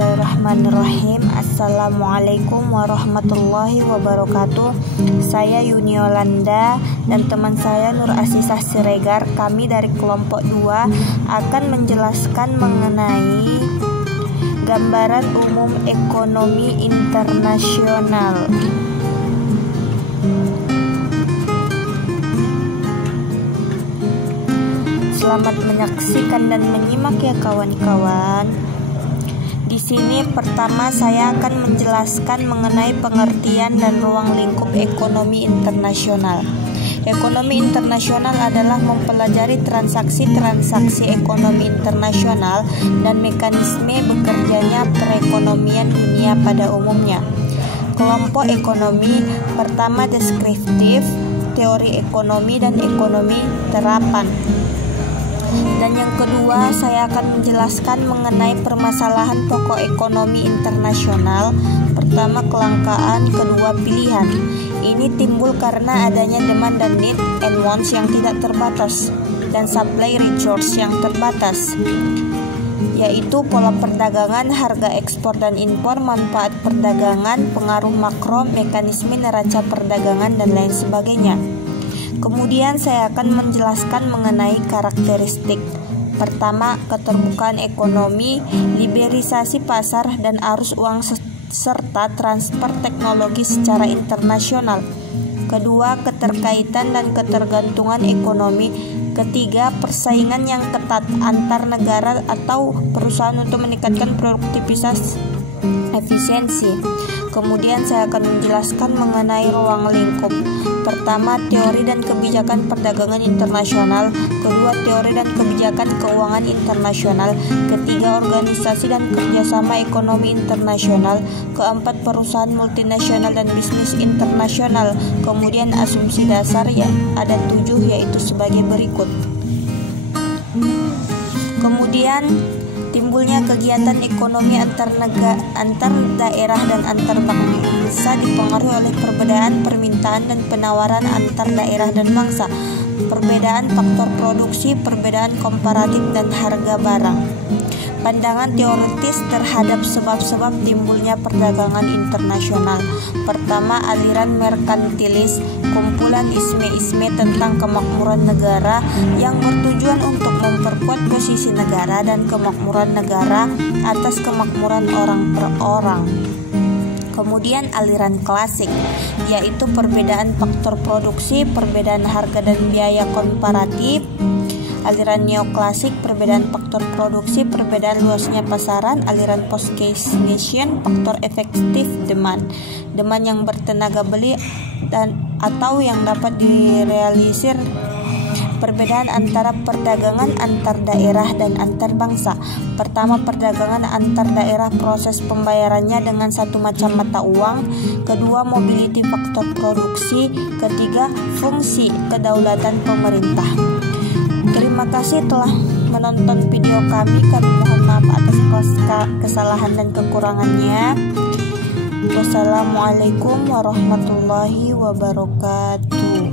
Bismillahirrahmanirrahim. Assalamualaikum warahmatullahi wabarakatuh. Saya Yuni Yolanda dan teman saya Nur Asisah Siregar. Kami dari kelompok 2 akan menjelaskan mengenai gambaran umum ekonomi internasional. Selamat menyaksikan dan menyimak ya kawan-kawan. Di sini pertama saya akan menjelaskan mengenai pengertian dan ruang lingkup ekonomi internasional. Ekonomi internasional adalah mempelajari transaksi-transaksi ekonomi internasional dan mekanisme bekerjanya perekonomian dunia pada umumnya. Kelompok ekonomi pertama deskriptif, teori ekonomi dan ekonomi terapan. Dan yang kedua, saya akan menjelaskan mengenai permasalahan pokok ekonomi internasional. Pertama, kelangkaan, kedua, pilihan. Ini timbul karena adanya demand dan need and wants yang tidak terbatas dan supply resource yang terbatas, yaitu pola perdagangan, harga ekspor dan impor, manfaat perdagangan, pengaruh makro, mekanisme neraca perdagangan, dan lain sebagainya. Kemudian saya akan menjelaskan mengenai karakteristik. Pertama, keterbukaan ekonomi, liberalisasi pasar dan arus uang serta transfer teknologi secara internasional. Kedua, keterkaitan dan ketergantungan ekonomi. Ketiga, persaingan yang ketat antar negara atau perusahaan untuk meningkatkan produktivitas efisiensi. Kemudian saya akan menjelaskan mengenai ruang lingkup. Pertama, teori dan kebijakan perdagangan internasional. Kedua, teori dan kebijakan keuangan internasional. Ketiga, organisasi dan kerjasama ekonomi internasional. Keempat, perusahaan multinasional dan bisnis internasional. Kemudian asumsi dasar ya ada 7, yaitu sebagai berikut. Kemudian timbulnya kegiatan ekonomi antar daerah dan antar bangsa dipengaruhi oleh perbedaan permintaan dan penawaran antar daerah dan bangsa, perbedaan faktor produksi, perbedaan komparatif dan harga barang. Pandangan teoritis terhadap sebab-sebab timbulnya perdagangan internasional. Pertama, aliran merkantilis, kumpulan isme-isme tentang kemakmuran negara yang bertujuan untuk memperkuat posisi negara dan kemakmuran negara atas kemakmuran orang per orang. Kemudian aliran klasik, yaitu perbedaan faktor produksi, perbedaan harga dan biaya komparatif. Aliran neoklasik, perbedaan faktor produksi, perbedaan luasnya pasaran. Aliran post-Keynesian, faktor efektif demand yang bertenaga beli dan atau yang dapat direalisir. Perbedaan antara perdagangan antar daerah dan antar bangsa. Pertama, perdagangan antar daerah, proses pembayarannya dengan satu macam mata uang. Kedua, mobility faktor produksi. Ketiga, fungsi kedaulatan pemerintah. Terima kasih telah menonton video kami. Kami mohon maaf atas kesalahan dan kekurangannya. Wassalamualaikum warahmatullahi wabarakatuh.